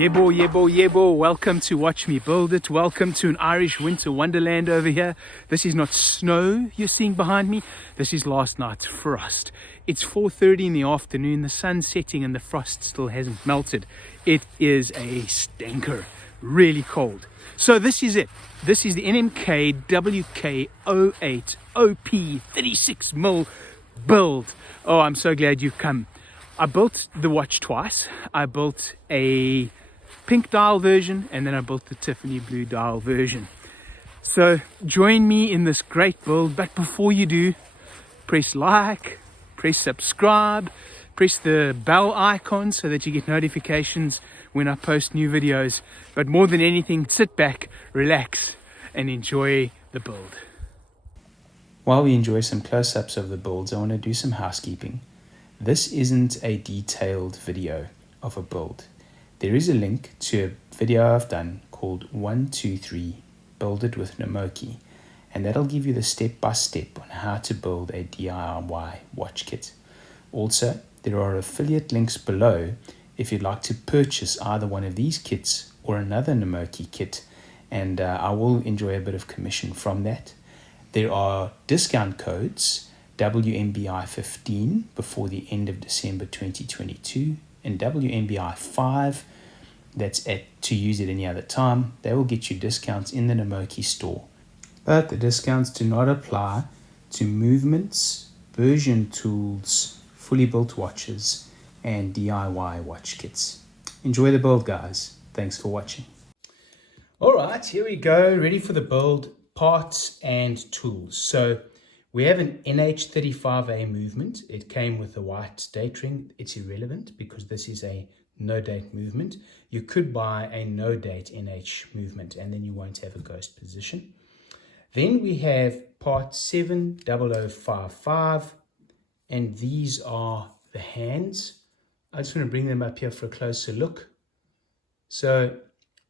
Yebo, yebo, yebo. Welcome to Watch Me Build It. Welcome to an Irish winter wonderland over here. This is not snow you're seeing behind me. This is last night's frost. It's 4:30 in the afternoon. The sun's setting and the frost still hasn't melted. It is a stinker. Really cold. So this is it. This is the NMK WK08 OP 36mm build. Oh, I'm so glad you've come. I built the watch twice. I built a pink dial version and then I built the Tiffany blue dial version. So join me in this great build, but before you do, press like, press subscribe, press the bell icon so that you get notifications when I post new videos. But more than anything, sit back, relax and enjoy the build. While we enjoy some close-ups of the builds, I want to do some housekeeping. This isn't a detailed video of a build. There is a link to a video I've done called 123 Build It with Namoki, and that'll give you the step-by-step on how to build a DIY watch kit. Also, there are affiliate links below if you'd like to purchase either one of these kits or another Namoki kit, and I will enjoy a bit of commission from that. There are discount codes WMBI 15 before the end of December 2022 and WMBI 5 that's to use at any other time. They will get you discounts in the Namoki store, but the discounts do not apply to movements, version tools, fully built watches and DIY watch kits. Enjoy the build, guys. Thanks for watching. All right, here we go, ready for the build. Parts and tools. So we have an NH35A movement. It came with a white date ring. It's irrelevant because this is a no date movement. You could buy a no date NH movement and then you won't have a ghost position. Then we have part 70055 and these are the hands. I just want to bring them up here for a closer look. So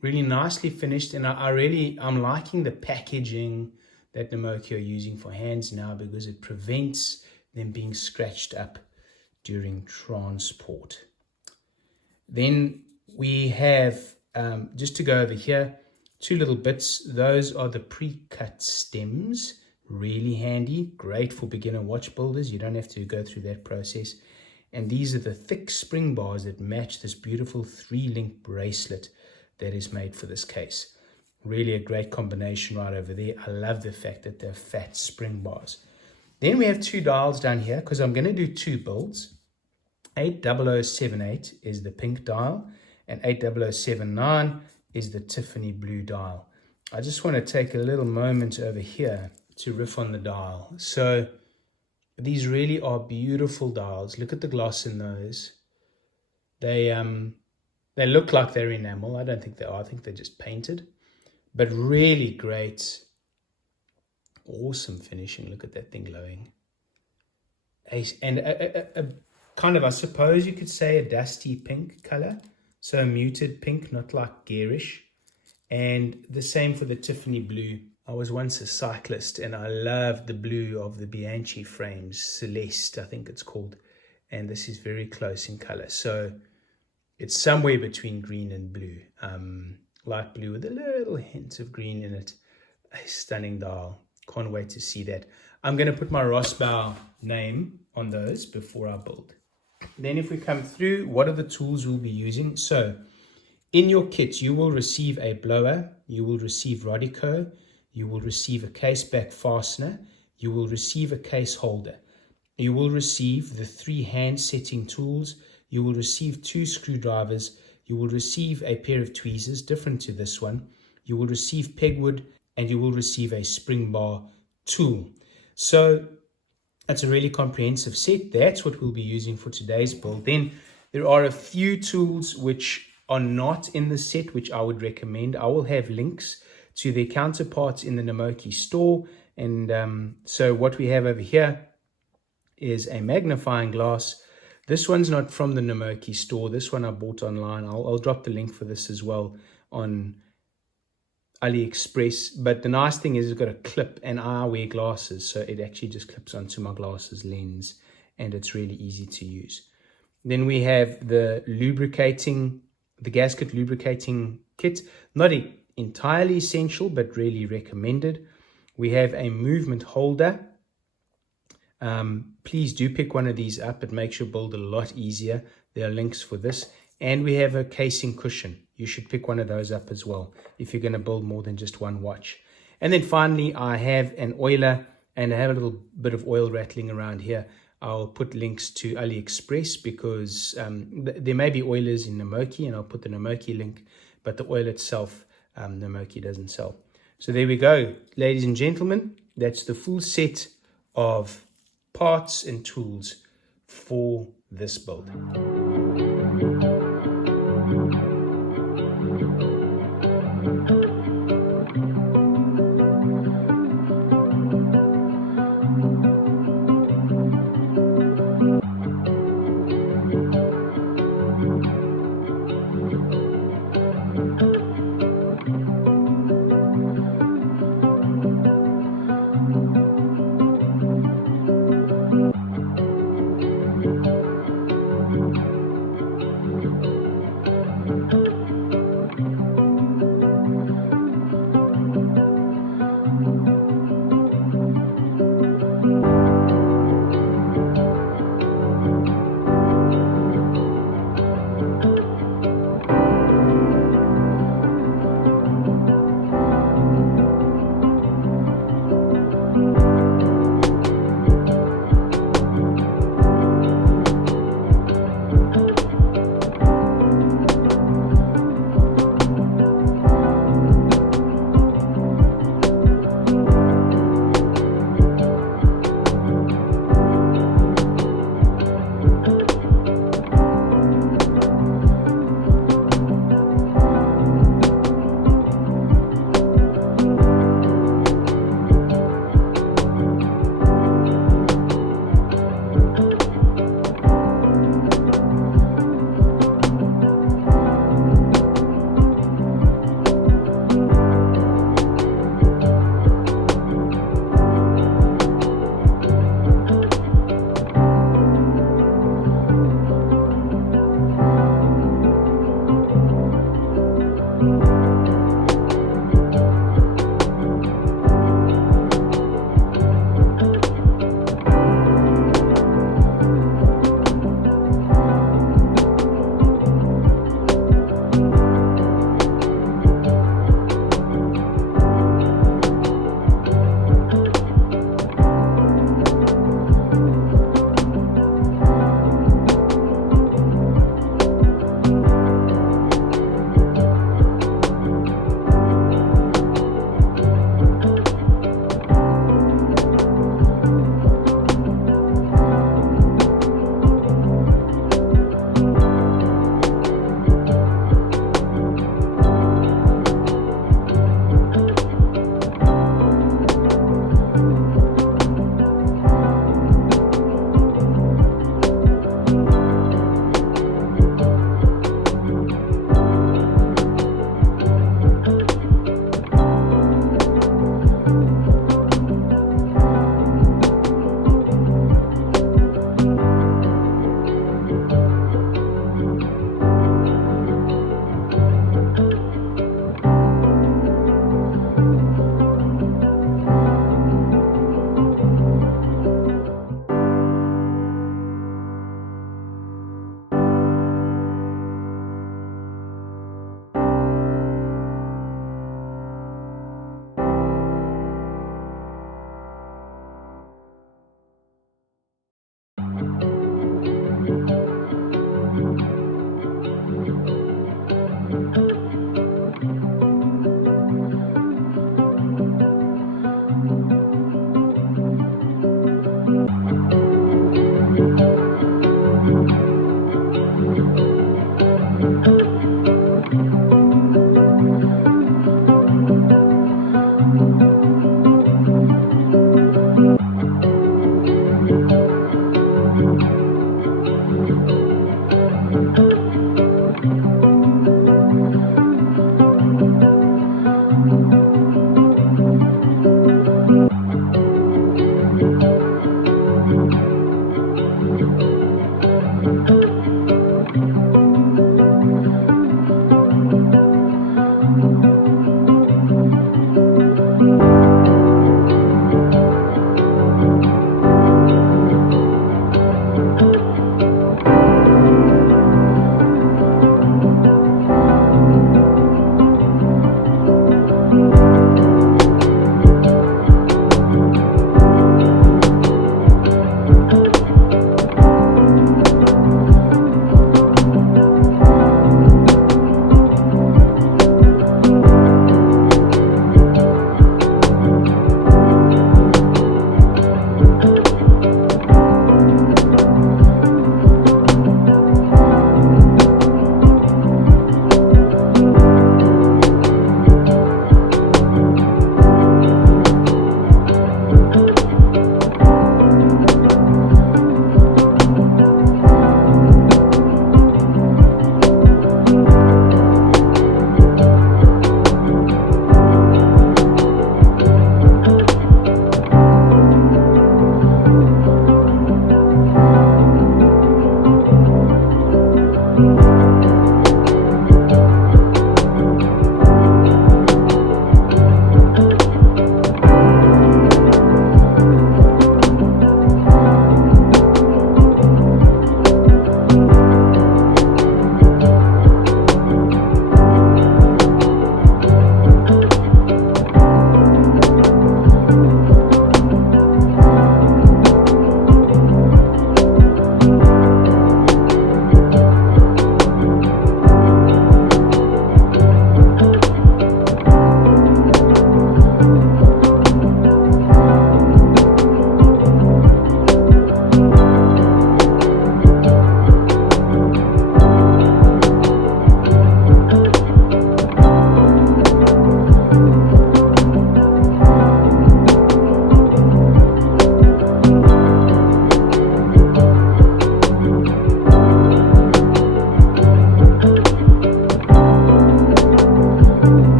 really nicely finished, and I'm liking the packaging that Namoki are using for hands now because it prevents them being scratched up during transport. Then we have, just to go over here, two little bits. Those are the pre-cut stems, really handy, great for beginner watch builders. You don't have to go through that process. And these are the thick spring bars that match this beautiful 3-link bracelet that is made for this case. Really a great combination right over there. I love the fact that they're fat spring bars. Then we have two dials down here because I'm going to do two builds. 80078 is the pink dial and 80079 is the Tiffany blue dial. I just want to take a little moment over here to riff on the dial. So these really are beautiful dials. Look at the gloss in those. They look like they're enamel. I don't think they are. I think they're just painted. But really great, awesome finishing. Look at that thing glowing. And a kind of, I suppose you could say, a dusty pink color. So a muted pink, not like garish. And the same for the Tiffany blue. I was once a cyclist and I loved the blue of the Bianchi frames. Celeste, I think it's called. And this is very close in color. So it's somewhere between green and blue. Light blue with a little hint of green in it. A stunning dial. Can't wait to see that. I'm going to put my Rossbauer name on those before I build. Then if we come through, what are the tools we'll be using? So in your kit, you will receive a blower. You will receive Rodico. You will receive a case back fastener. You will receive a case holder. You will receive the 3 hand setting tools. You will receive 2 screwdrivers. You will receive a pair of tweezers, different to this one. You will receive pegwood, and you will receive a spring bar tool. So that's a really comprehensive set. That's what we'll be using for today's build. Then there are a few tools which are not in the set, which I would recommend. I will have links to their counterparts in the Namoki store. And so what we have over here is a magnifying glass. This one's not from the Namoki store. This one I bought online. I'll drop the link for this as well on AliExpress. But the nice thing is it's got a clip, and I wear glasses, so it actually just clips onto my glasses lens, and it's really easy to use. Then we have the lubricating the gasket lubricating kit, not entirely essential, but really recommended. We have a movement holder. Please do pick one of these up. It makes your build a lot easier. There are links for this. And we have a casing cushion. You should pick one of those up as well if you're going to build more than just one watch. And then finally, I have an oiler, and I have a little bit of oil rattling around here. I'll put links to AliExpress because there may be oilers in Namoki, and I'll put the Namoki link, but the oil itself, Namoki doesn't sell. So there we go, ladies and gentlemen. That's the full set of parts and tools for this build.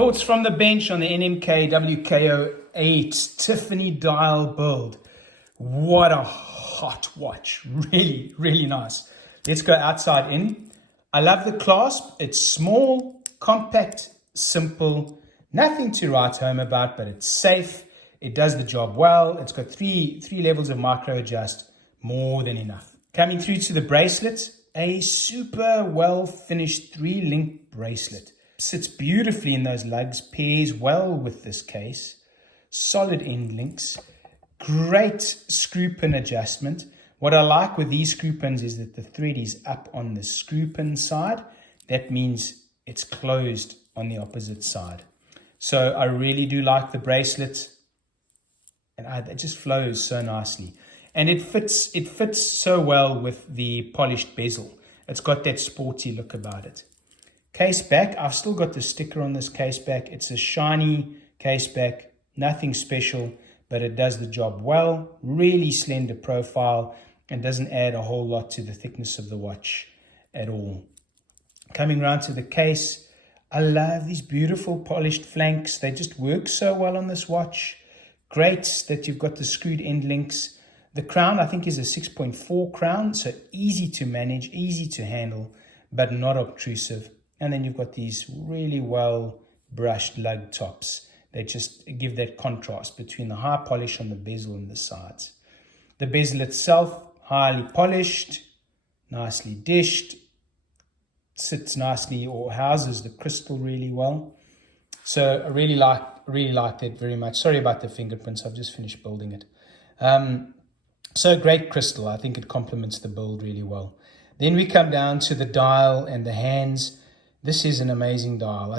Thoughts from the bench on the NMK WKO8 Tiffany dial build. What a hot watch. Really, really nice. Let's go outside in. I love the clasp. It's small, compact, simple. Nothing to write home about, but it's safe. It does the job well. It's got three levels of micro adjust. More than enough. Coming through to the bracelet. A super well finished 3-link bracelet. Sits beautifully in those lugs, pairs well with this case. Solid end links. Great screw pin adjustment. What I like with these screw pins is that the thread is up on the screw pin side. That means it's closed on the opposite side. So I really do like the bracelet. And it just flows so nicely. And it fits so well with the polished bezel. It's got that sporty look about it. Case back, I've still got the sticker on this case back. It's a shiny case back, nothing special, but it does the job well. Really slender profile and doesn't add a whole lot to the thickness of the watch at all. Coming around to the case, I love these beautiful polished flanks. They just work so well on this watch. Great that you've got the screwed end links. The crown, I think, is a 6.4 crown, so easy to manage, easy to handle, but not obtrusive. And then you've got these really well brushed lug tops. They just give that contrast between the high polish on the bezel and the sides. The bezel itself, highly polished, nicely dished, sits nicely or houses the crystal really well. So I really like that very much. Sorry about the fingerprints, I've just finished building it. So great crystal. I think it complements the build really well. Then we come down to the dial and the hands. This is an amazing dial.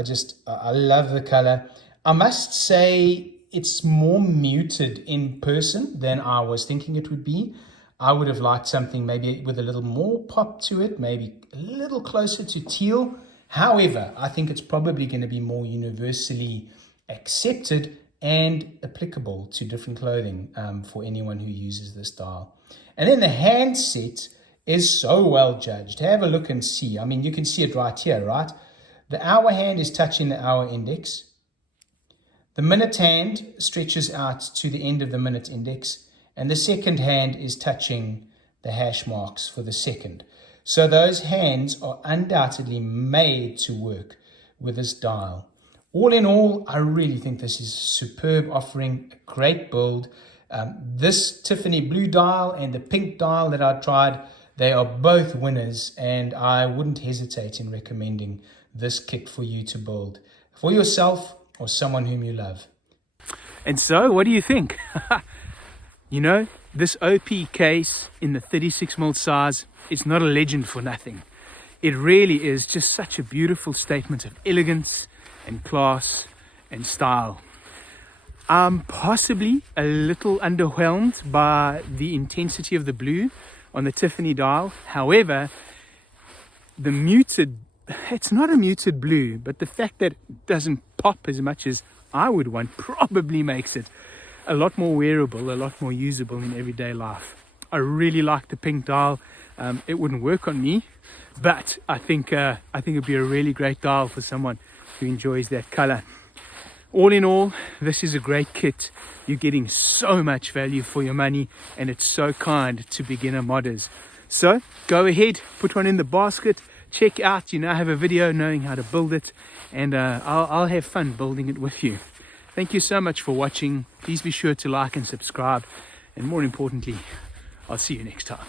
I love the color. I must say it's more muted in person than I was thinking it would be. I would have liked something maybe with a little more pop to it, maybe a little closer to teal. However, I think it's probably going to be more universally accepted and applicable to different clothing for anyone who uses this dial. And then the handset is so well judged. Have a look and see. I mean, you can see it right here, right? The hour hand is touching the hour index. The minute hand stretches out to the end of the minute index, and the second hand is touching the hash marks for the second. So those hands are undoubtedly made to work with this dial. All in all, I really think this is a superb offering, a great build. This Tiffany blue dial and the pink dial that I tried, they are both winners, and I wouldn't hesitate in recommending this kit for you to build for yourself or someone whom you love. And so, what do you think? You know, this OP case in the 36mm size, it's not a legend for nothing. It really is just such a beautiful statement of elegance and class and style. I'm possibly a little underwhelmed by the intensity of the blue on the Tiffany dial. However, it's not a muted blue, but the fact that it doesn't pop as much as I would want probably makes it a lot more wearable, a lot more usable in everyday life. I really like the pink dial. It wouldn't work on me, but I think it'd be a really great dial for someone who enjoys that color. All in all, this is a great kit. You're getting so much value for your money, and it's so kind to beginner modders. So go ahead, put one in the basket, check out. You now have a video knowing how to build it, and I'll have fun building it with you. Thank you so much for watching. Please be sure to like and subscribe, and more importantly, I'll see you next time.